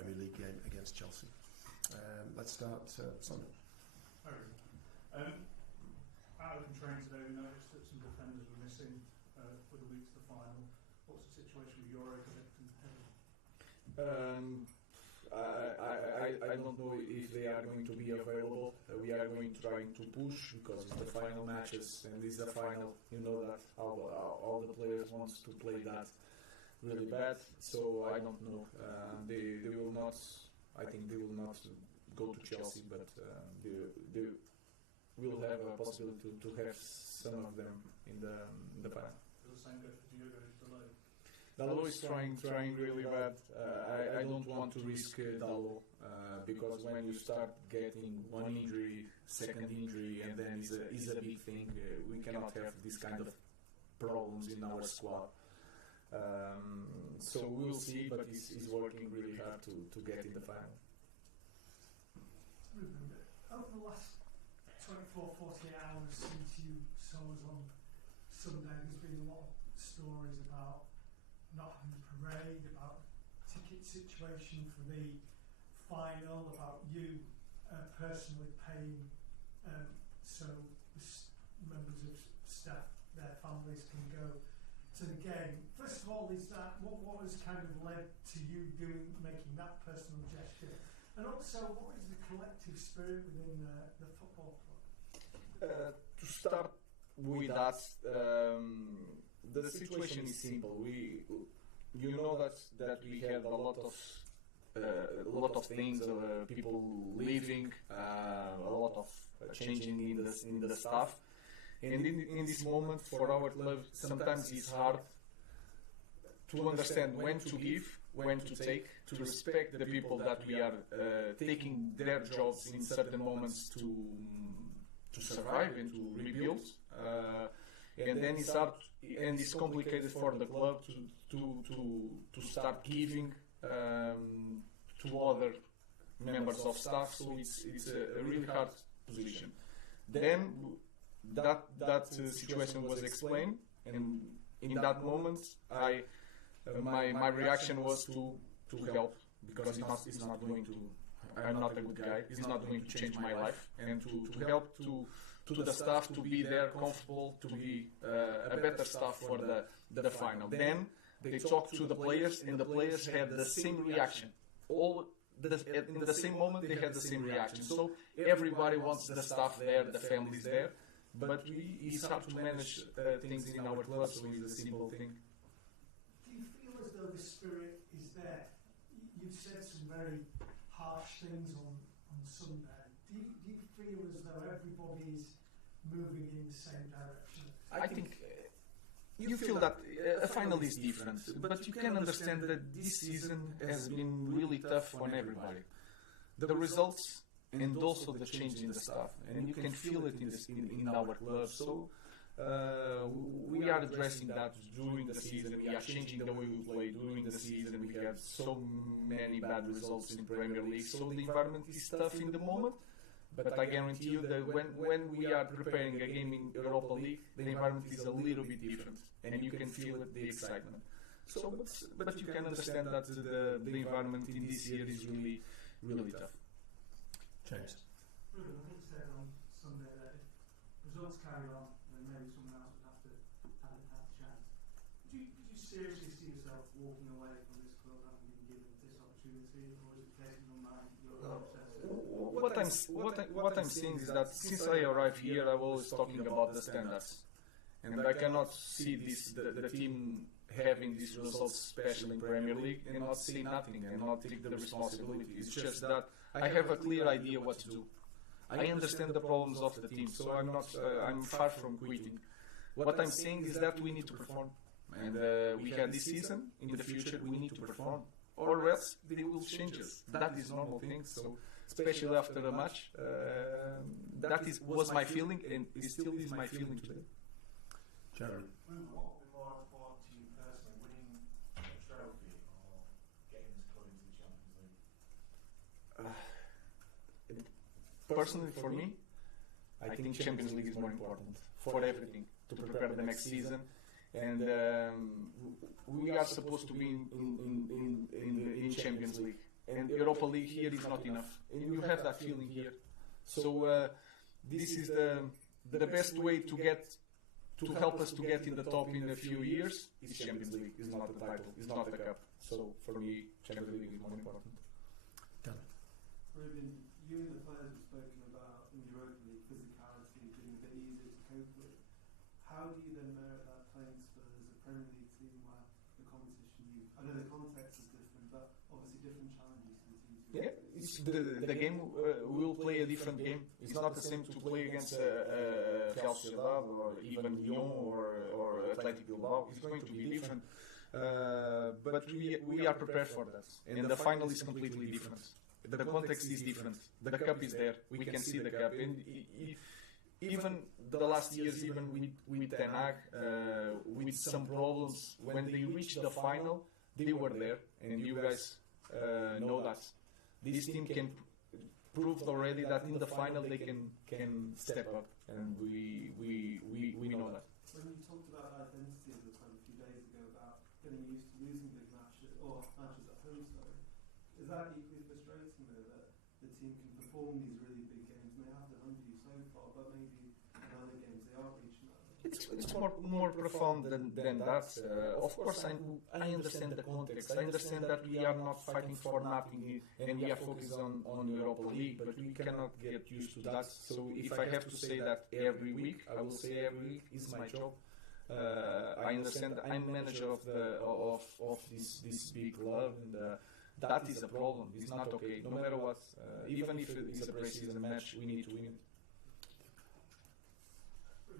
Premier League game against Chelsea. Let's start Sunday. Out of training today, we noticed that some defenders were missing for the week to the final. What's the situation with Euro? I don't know if they are going to be available. We are going to try to push because it's the final matches and it's the final. You know that all the players want to play that really bad. So I don't know. They will not. I think they will not go to Chelsea, but they will have a possibility to have some of them in the final. Does the same go for Diogo Dalot? Dalot is trying really bad. I don't want to risk Dalot because when you start getting one injury, second injury, and then is a big thing. We cannot have this kind of problems in our squad. So we'll see, but he's working really hard to get in the final. Over the last 24, 48 hours since you saw us on Sunday, there's been a lot of stories about not having a parade, about ticket situation for the final, about you personally paying so members of staff, their families can go to the game. First of all, is that what has kind of led to you making that personal gesture? And also, what is the collective spirit within the football club? To start with that, the situation is simple. You know that we had a lot of things, people leaving, a lot of changing in the staff, and in this moment for our club, sometimes it's hard to understand when to give, when to take, to respect the people that we are taking their jobs in certain moments to survive and to rebuild. And then it's hard and it's complicated for the club to start giving to other members of staff. So it's a really hard position. Then that situation was explained, and in that moment, my reaction was to help, because it's not going to. I'm not a good guy. It's not going to change my life, and to help to the staff to be there, comfortable, to be a better staff for the final. Then they talked to the players, and the players had the same reaction. In the same moment, they had the same reaction. So everybody wants the staff there, the families there, but it's hard to manage things in our club. So it's a simple thing. Do you feel as though the spirit is there? You've said some very harsh things on Sunday. Do you feel as though everybody is moving in the same direction? I think you feel that a final is different, but you can understand that this season has been really tough on everybody. The results and also the change in the staff, and you can feel it in our club. So we are addressing that during the season. We are changing the way we play during the season. We had so many bad results in Premier League, so the environment is tough in the moment. But I guarantee you that when we are preparing a game in Europa League, the environment is a little bit different, and you can feel it, the excitement. So, but you can understand that the environment in this year is really, really tough. James. I think you said on Sunday that if results carry on, then maybe someone else would have to have a chance. Could you seriously see yourself walking away from this club having been given this opportunity, or is it the case in your mind you're What I'm saying is that since I arrived here, I'm always talking about the standards, and I cannot see the team having these results, especially in Premier League, and not say nothing and not take the responsibility. It's just that I have a clear idea what to do. I understand the problems of the team, so I'm far from quitting. What I'm saying is that we need to perform, and we had this season. In the future, we need to perform, or else they will change us. That is normal thing. So, especially after the match, was my feeling, and it still is my feeling today. Sharon. What would be more important to you personally, winning a trophy or getting this club into the Champions League? Personally, for me, I think Champions League is more important for everything, to prepare the next season. And we are supposed to be in Champions League. and Europa League here is not enough. And you have that feeling here. So this is the best way to help us to get in the top in a few years is Champions League. It's not the title. It's not the cup. So for me, Champions League is more important. Ruben, you and the players have spoken about in Europa League physicality being a bit easier to cope with. How do you then merit that playing Spurs, a Premier League team where the competition, I know the context is different, but obviously different challenges to the teams. Yeah, it's the game will play a different game. It's not the same to play against Real Sociedad or even Lyon or Athletic Bilbao. It's going to be different. But we are prepared for that. And the final is completely different. The context is different. The cup is there. We can see the cup. And even the last years, even with Ten Hag, with some problems, when they reached the final, they were there. And you guys know that. This team can proved already that in the final they can step up. And we know that. When you talked about identity of the club a few days ago about getting used to losing big matches, or matches at home, sorry, is that equally frustrating though, that the team can perform these really big games and they have done under you so far, but maybe in other games they are reaching that level? It's more profound than that. Of course, I understand the context. I understand that we are not fighting for nothing and we are focused on Europa League, but we cannot get used to that. So if I have to say that every week, I will say every week is my job. I understand I'm manager of this big club, and that is a problem. It's not okay. No matter what, even if it is a pre-season match, we need to win it.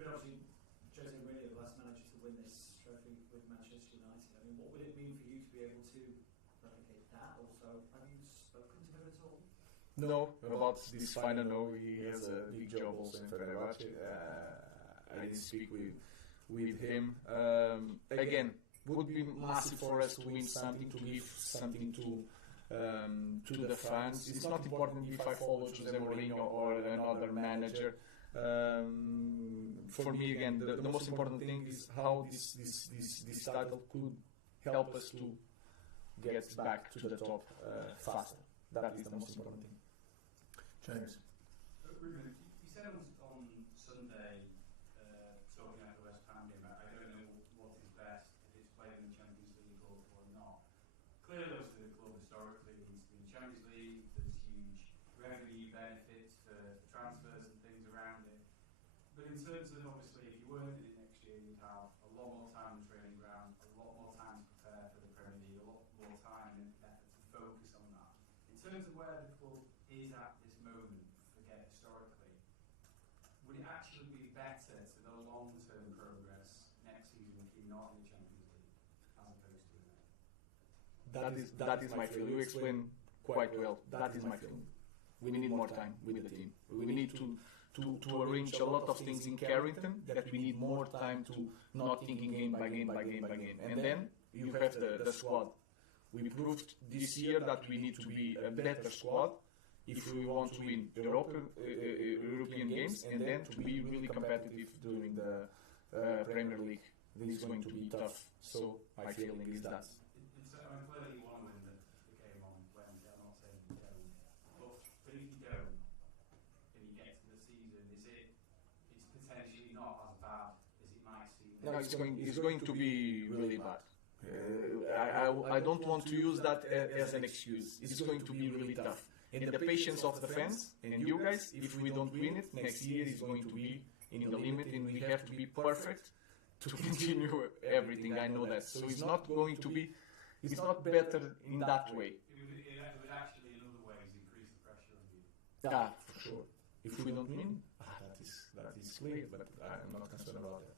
Obviously, Jose Mourinho, the last manager to win this trophy with Manchester United. I mean, what would it mean for you to be able to replicate that? Also, have you spoken to him at all? No, about this final, no. He has a big job also in Fenerbahce. I didn't speak with him. Again, would be massive for us to win something, to give something to the fans. It's not important if I follow Jose Mourinho or another manager. For me, again, the most important thing is how this title could help us to get back to the top faster. That is the most important thing. James. Ruben, you said on Sunday, talking about the West Ham game, I don't know what is best, if it's played in the Champions League or not. Clearly, obviously, the club historically needs to be in the Champions League. There's huge revenue benefits for transfers and things around it. But in terms of, obviously, if you weren't in it next year, you'd have a lot more time on training ground, a lot more time to prepare for the Premier League, a lot more time and effort to focus on that. In terms of where the club is at this moment, forget historically, would it actually be better to the long-term progress next season if you're not in the Champions League, as opposed to it? That is my feeling. You explain quite well. That is my feeling. We need more time with the team. We need to arrange a lot of things in Carrington, that we need more time to not thinking game by game by game by game. And then you have the squad. We proved this year that we need to be a better squad if we want to win European games, and then to be really competitive during the Premier League. This is going to be tough. So my feeling is that. Clearly you want to win the game on Wednesday. I'm not saying you don't. But if you don't, and you get to the season, it's potentially not as bad as it might seem? No, it's going to be really bad. I don't want to use that as an excuse. It's going to be really tough. And the patience of the fans and you guys, if we don't win it, next year is going to be in the limit, and we have to be perfect to continue everything. I know that. So it's not going to be, it's not better in that way. It would actually, in other ways, increase the pressure on you. Yeah, for sure. If we don't win, that is clear, but I'm not concerned about that.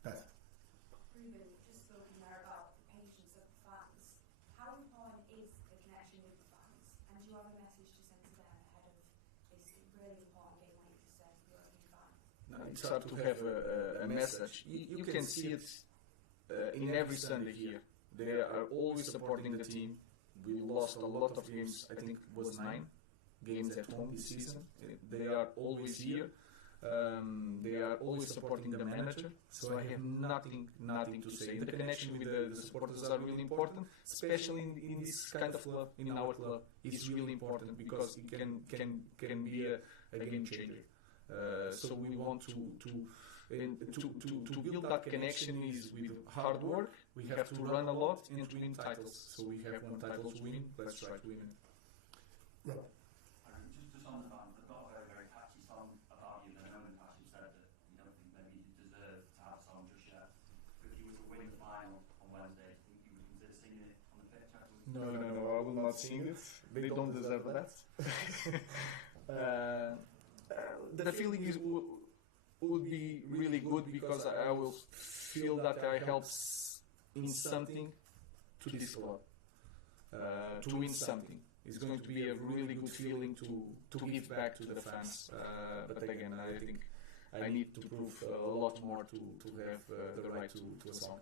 Beth. Ruben, just spoken there about the patience of the fans. How important is the connection with the fans? And do you have a message to send to them ahead of this really important game, like you said, for your new fans? No, it's hard to have a message. You can see it in every Sunday here. They are always supporting the team. We lost a lot of games. I think it was 9 games at home this season. They are always here. They are always supporting the manager, so I have nothing to say. The connection with the supporters are really important, especially in this kind of club, in our club. It's really important because it can be a game changer. So we want to build that connection is with hard work. We have to run a lot and to win titles. So we have one title to win. Let's try to win it. Rob. Just on the fans, I've got a very, very catchy song about you. And I know in the past you've said that you don't think maybe you deserve to have a song just yet. But if you were to win the final on Wednesday, do you think you would consider singing it on the pitch afterwards? No, I will not sing it. They don't deserve that. The feeling would be really good because I will feel that I helped in something to this club, to win something. It's going to be a really good feeling to give back to the fans. But again, I think I need to prove a lot more to have the right to a song.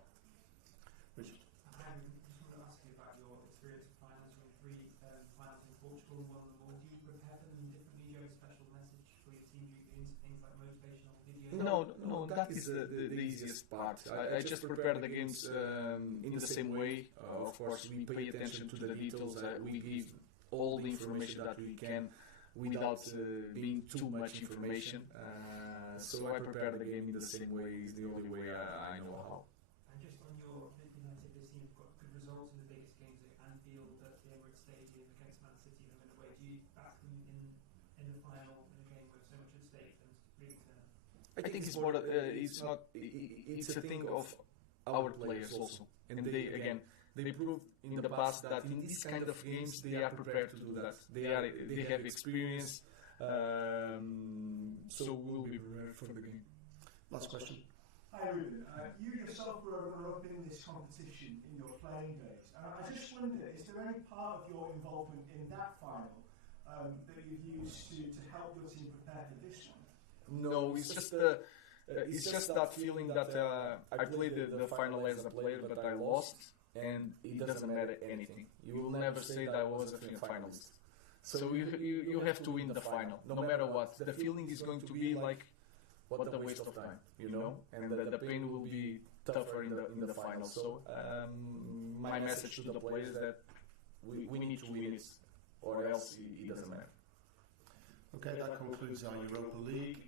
Richard. I just want to ask you about your experience of finals. You won 3 finals in Portugal and won them all. Do you prepare for them differently? Do you have a special message for your team? Do you get into things like motivational videos? No, that is the easiest part. I just prepare the games in the same way. Of course, we pay attention to the details. We give all the information that we can without being too much information. So I prepare the game in the same way. It's the only way I know how. And just on your United, this team have got good results in the biggest games at Anfield, at the Emirates Stadium, against Man City in a minute. Where do you back them in the final in a game with so much at stake and really turn? I think it's more. It's a thing of our players also, and they proved in the past that in these kind of games they are prepared to do that. They have experience, so we'll be prepared for the game. Last question. Hi Ruben, you yourself were a runner-up in this competition in your playing days. I just wonder, is there any part of your involvement in that final that you've used to help your team prepare for this one? No, it's just that feeling that I played the final as a player, but I lost, and it doesn't matter anything. You will never say that I was a finalist. So you have to win the final, no matter what. The feeling is going to be like, what a waste of time, you know? And the pain will be tougher in the final. So my message to the players is that we need to win it, or else it doesn't matter. Okay, that concludes our Europa League.